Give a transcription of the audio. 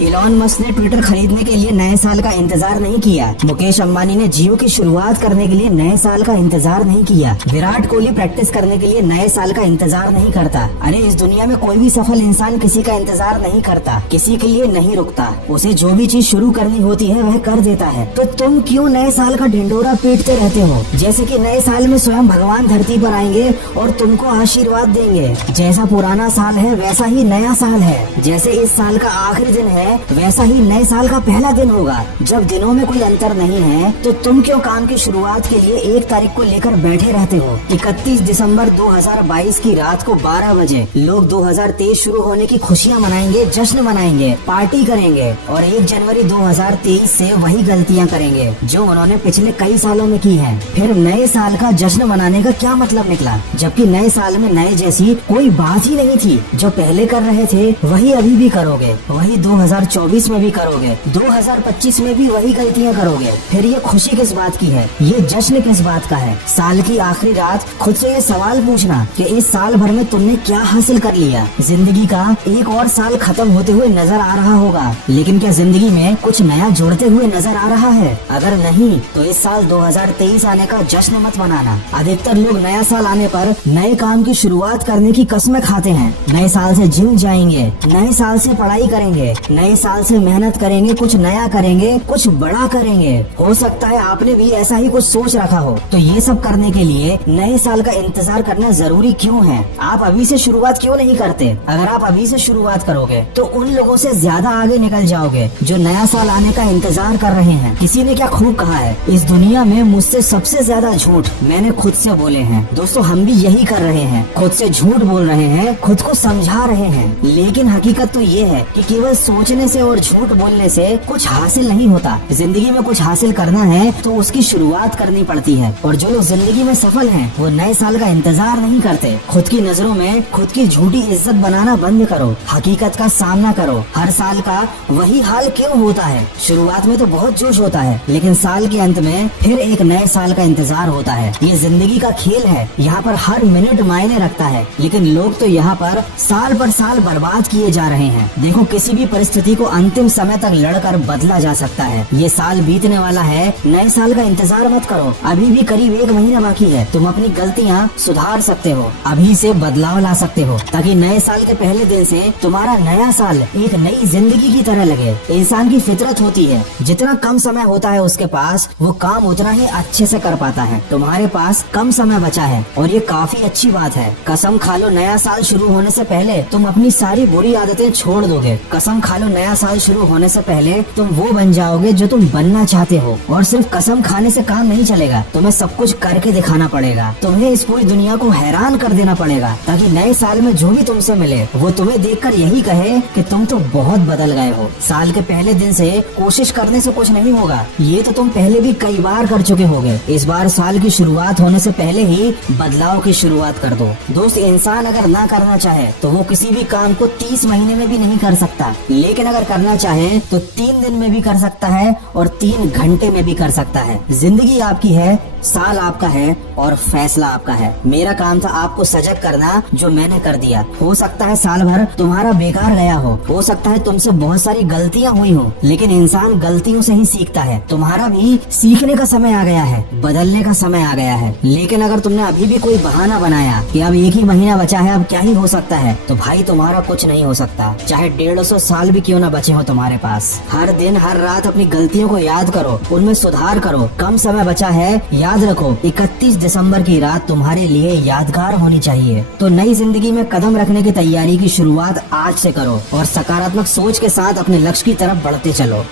Elon Musk ने Twitter खरीदने के लिए नए साल का इंतजार नहीं किया। मुकेश अंबानी ने जियो की शुरुआत करने के लिए नए साल का इंतजार नहीं किया। विराट कोहली प्रैक्टिस करने के लिए नए साल का इंतजार नहीं करता। अरे इस दुनिया में कोई भी सफल इंसान किसी का इंतजार नहीं करता, किसी के लिए नहीं रुकता। उसे जो भी चीज शुरू करनी होती है वह कर देता है। तो तुम क्यों नए साल का ढिंडोरा पीटते रहते हो? जैसे कि नए साल में स्वयं भगवान धरती पर आएंगे और तुमको आशीर्वाद देंगे। जैसा पुराना साल है वैसा ही नया साल है। जैसे इस साल का आखिरी दिन है वैसा ही नए साल का पहला दिन होगा। जब दिनों में कोई अंतर नहीं है तो तुम क्यों काम की शुरुआत के लिए 1 तारीख को लेकर बैठे रहते हो? 31 दिसंबर 2022 की रात को 12 बजे लोग 2023 शुरू होने की खुशियाँ मनाएंगे, जश्न मनाएंगे, पार्टी करेंगे और 1 जनवरी 2023 से वही गलतियाँ करेंगे जो उन्होंने पिछले कई सालों में की है। फिर नए साल का जश्न मनाने का क्या मतलब निकला? जबकि नए साल में नए जैसी कोई बात ही नहीं थी। जो पहले कर रहे थे वही अभी भी करोगे, वही 2024 में भी करोगे, 2025 में भी वही गलतियाँ करोगे। फिर ये खुशी किस बात की है? ये जश्न किस बात का है? साल की आखिरी रात खुद से ये सवाल पूछना कि इस साल भर में तुमने क्या हासिल कर लिया। जिंदगी का एक और साल खत्म होते हुए नजर आ रहा होगा, लेकिन क्या जिंदगी में कुछ नया जुड़ते हुए नजर आ रहा है? अगर नहीं तो इस साल 2023 आने का जश्न मत मनाना। अधिकतर लोग नया साल आने पर नए काम की शुरुआत करने की कसमें खाते हैं। नए साल से जिम जाएंगे, नए साल से पढ़ाई करेंगे, नए साल से मेहनत करेंगे, कुछ नया करेंगे, कुछ बड़ा करेंगे। हो सकता है आपने भी ऐसा ही कुछ सोच रखा हो। तो ये सब करने के लिए नए साल का इंतजार करना जरूरी क्यों है? आप अभी से शुरुआत क्यों नहीं करते? अगर आप अभी से शुरुआत करोगे तो उन लोगों से ज्यादा आगे निकल जाओगे जो नया साल आने का इंतजार कर रहे हैं। किसी ने क्या खूब कहा है, इस दुनिया में मुझसे सबसे ज्यादा झूठ मैंने खुद से बोले हैं। दोस्तों हम भी यही कर रहे हैं, खुद से झूठ बोल रहे हैं, खुद को समझा रहे हैं। लेकिन हकीकत तो ये है कि केवल सोचने से और झूठ बोलने से कुछ हासिल नहीं होता। जिंदगी में कुछ हासिल करना है तो उसकी शुरुआत करनी पड़ती है। और जो लोग जिंदगी में सफल हैं वो नए साल का इंतजार नहीं करते। खुद की नजरों में खुद की झूठी इज्जत बनाना बंद करो, हकीकत का सामना करो। हर साल का वही हाल क्यों होता है? शुरुआत में तो बहुत जोश होता है, लेकिन साल के अंत में फिर एक नए साल का इंतजार होता है। ये जिंदगी का खेल है, यहाँ पर हर मिनट मायने रखता है। लेकिन लोग तो यहाँ पर साल पर साल बर्बाद किए जा रहे हैं। देखो किसी भी परिस्थिति को अंतिम समय तक लड़कर बदला जा सकता है। ये साल बीतने वाला है, नए साल का इंतजार मत करो। अभी भी करीब 1 महीना बाकी है। तुम अपनी गलतियाँ सुधार सकते हो, अभी से बदलाव ला सकते हो, ताकि नए साल के पहले दिन से तुम्हारा नया साल एक नई जिंदगी की तरह लगे। इंसान की फितरत होती है, जितना कम समय होता है उसके पास वो काम उतना ही अच्छे से कर पाता है। तुम्हारे पास कम समय बचा है और ये काफी अच्छी बात है। कसम खा लो नया साल शुरू होने से पहले तुम अपनी सारी बुरी आदतें छोड़ दोगे। कसम खा लो नया साल शुरू होने से पहले तुम वो बन जाओगे जो तुम बनना चाहते हो। और सिर्फ कसम खाने से काम नहीं चलेगा, तुम्हें सब कुछ करके दिखाना पड़ेगा। तुम्हें इस पूरी दुनिया को हैरान कर देना पड़ेगा, ताकि नए साल में जो भी तुमसे मिले वो तुम्हें देखकर यही कहे कि तुम तो बहुत बदल गए हो। साल के पहले दिन से कोशिश करने से कुछ नहीं होगा, ये तो तुम पहले भी कई बार कर चुके होगे। इस बार साल की शुरुआत होने से पहले ही बदलाव की शुरुआत कर दो। दोस्त इंसान अगर ना करना चाहे तो वो किसी भी काम को 30 महीने में भी नहीं कर सकता, लेकिन अगर करना चाहे तो 3 दिन में भी कर सकता है और 3 घंटे में भी कर सकता है। जिंदगी आपकी है, साल आपका है और फैसला आपका है। मेरा काम था आपको सजग करना, जो मैंने कर दिया। हो सकता है साल भर तुम्हारा बेकार गया हो सकता है तुमसे बहुत सारी गलतियां हुई हो, लेकिन इंसान गलतियों से ही सीखता है। तुम्हारा भी सीखने का समय आ गया है, बदलने का समय आ गया है। लेकिन अगर तुमने अभी भी कोई बहाना बनाया कि अब 1 ही महीना बचा है, अब क्या ही हो सकता है, तो भाई तुम्हारा कुछ नहीं हो सकता। चाहे 150 साल भी क्यों न बचे हो तुम्हारे पास। हर दिन हर रात अपनी गलतियों को याद करो, उनमें सुधार करो। कम समय बचा है, याद रखो 31 दिसंबर की रात तुम्हारे लिए यादगार होनी चाहिए। तो नई जिंदगी में कदम रखने की तैयारी की शुरुआत आज से करो और सकारात्मक सोच के साथ अपने लक्ष्य की तरफ बढ़ते चलो।